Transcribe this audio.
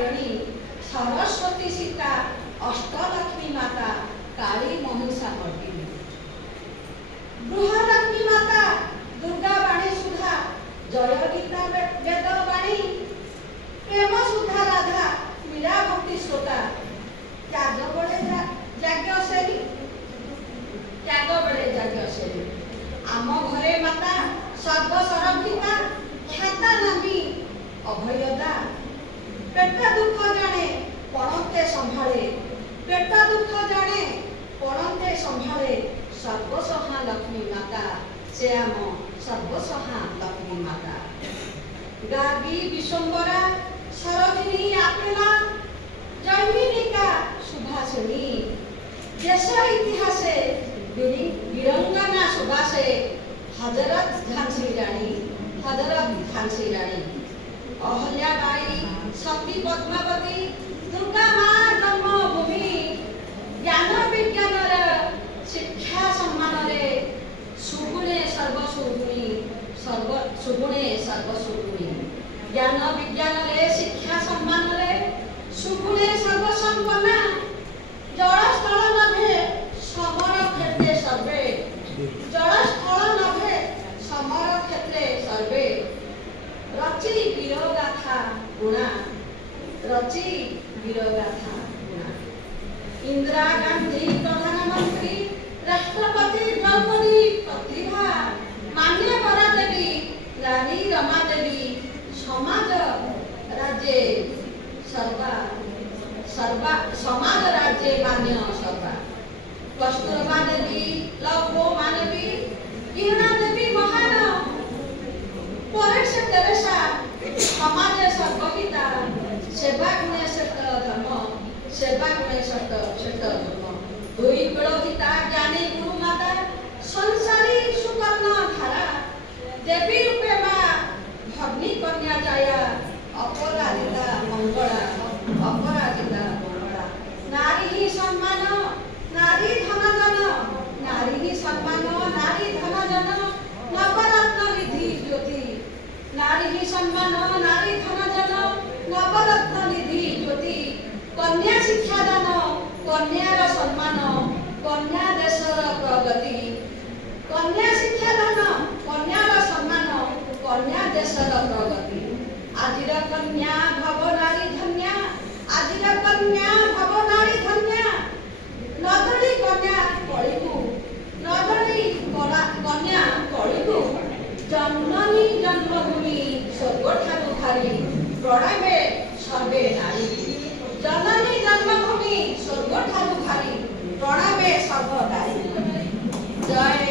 नारायणी सरस्वती सीता अष्टलक्ष्मी माता काली महिषा मर्दिनी गृहलक्ष्मी माता दुर्गा वाणी सुधा जय गीता वेद वाणी प्रेम सुधा राधा मीरा भक्ति श्रोता त्याग बड़े यज्ञ आम घरे माता सर्वसरभिता ख्याता नामी अभयदा पेट दुख जाने पणते संभाले पेट दुख जाने पणते संभाले सर्वसहा लक्ष्मी माता से आम सर्वसहा लक्ष्मी माता गागी विश्वम्बरा सरोजिनी आपेला जैमिनिका सुभाषिनी देश इतिहासे वीरंगना सुभाषे हजरत झांसी रानी अहल्याबाई सती पद्मावती दुर्गा माँ जन्मभूमि ज्ञान विज्ञान शिक्षा सम्मान सुगुणे सर्वसुगुणी ज्ञान विज्ञान शिक्षा सम्मान सुगुणे सर्वसंपन्ना जल स्थल नभे समर क्षेत्रे सर्वे जल स्थल नभे समर क्षेत्रे सर्वे रचि वीरगाथा गुणा इंदिरा गांधी प्रधानमंत्री राष्ट्रपति द्रौपदी प्रतिभा मान्यवरा देवी रानी रमा देवी समाज राज्य समाज राज्य मान्य सर्वा कस्तूरबा देवी लौह मानवी कीर्णा देवी महान परेश तेरेसा समाज सर्वहिता सेवा गुणे श्रेष्ठ धर्म दुई कुलहिता ज्ञानी गुरु माता संसारी सुकर्ण धारा देवी रूपे माँ भग्नी कन्या जाया अपराजिता मंगला नारी ही सम्मान नारी धन जन नवरत्न निधि ज्योति नारी ही सम्मान नारी धन जन नवरत्न निधि ज्योति कन्या शिक्षा दान कन्यार सम्मान कन्या देशर प्रगति कन्या शिक्षा दान कन्यार सम्मान कन्या देशर प्रगति आजिर कन्या भव नारी धन्या आजिर कन्या भव नारी धन्या नदड़ी कन्या कलिगु जननी जन्मभूमि स्वर्गठारु भारी प्रणामे सर्वे नारी जननी जन्मभूमि स्वर्गठारु भारी प्रणामे सर्व नारी जय